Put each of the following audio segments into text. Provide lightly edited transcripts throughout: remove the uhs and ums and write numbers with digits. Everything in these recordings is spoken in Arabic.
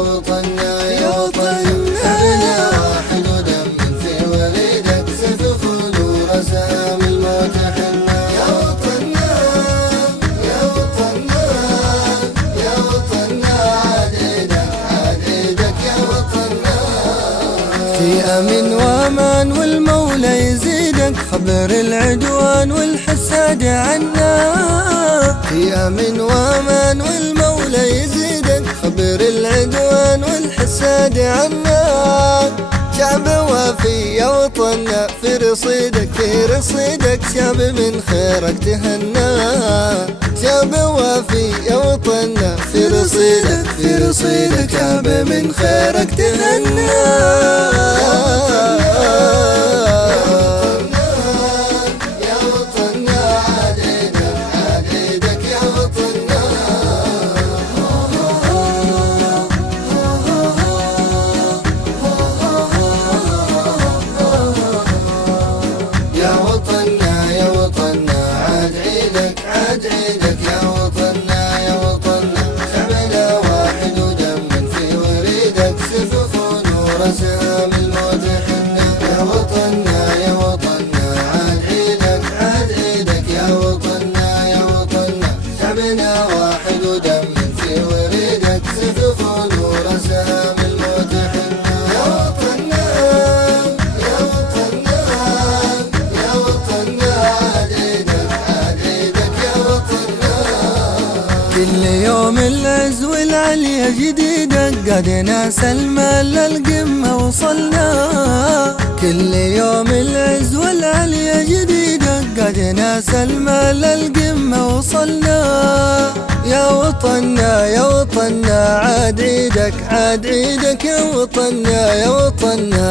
وطننا يا وطننا، شعبنا واحد ودم في وريدك، سيف نور سهام الموت حنا. يا وطننا يا وطننا يا وطننا، عاد عيدك يا وطننا. في أمن وأمان والمولى يزيدك، خبر العدوان والحساد عنا. في أمن وأمان والمولى يزيدك، خبر العدوان والحساد عنا. شعب وافي يا وطننا، في رصيدك شعب من خيرك تهنى. شعب وافي يا وطننا، في رصيدك شعب من خيرك تهنى. عاد عيدك يا وطننا يا وطننا، شعبنا واحد ودم في وريدك، سيف نور سهام الموت حنا. يا وطننا يا وطننا، عاد عيدك يا وطننا يا وطننا، شعبنا واحد ودم في وريدك، سيف نور سهام الموت حنا. يا وطننا يا وطننا يا وطننا، كل يوم العز والعليا جديدة، قدنا سلمى للقمة وصلنا. كل يوم العز والعليا جديدة، قدنا سلمى للقمة وصلنا. يا وطننا يا وطننا، عاد عيدك يا وطننا يا وطننا.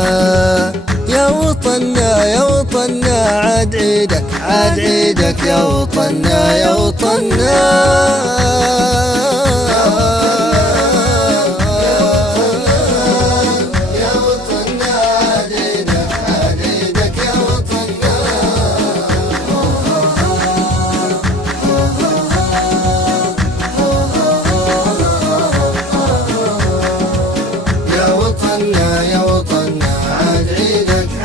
يا وطننا يا وطننا، عاد عيدك يا وطننا يا وطننا. يا وطننا،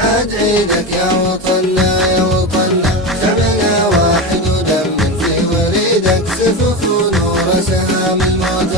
عاد عيدك يا وطننا يا وطننا، شعبنا واحد ودم في وريدك، سيف نور سهام الموت.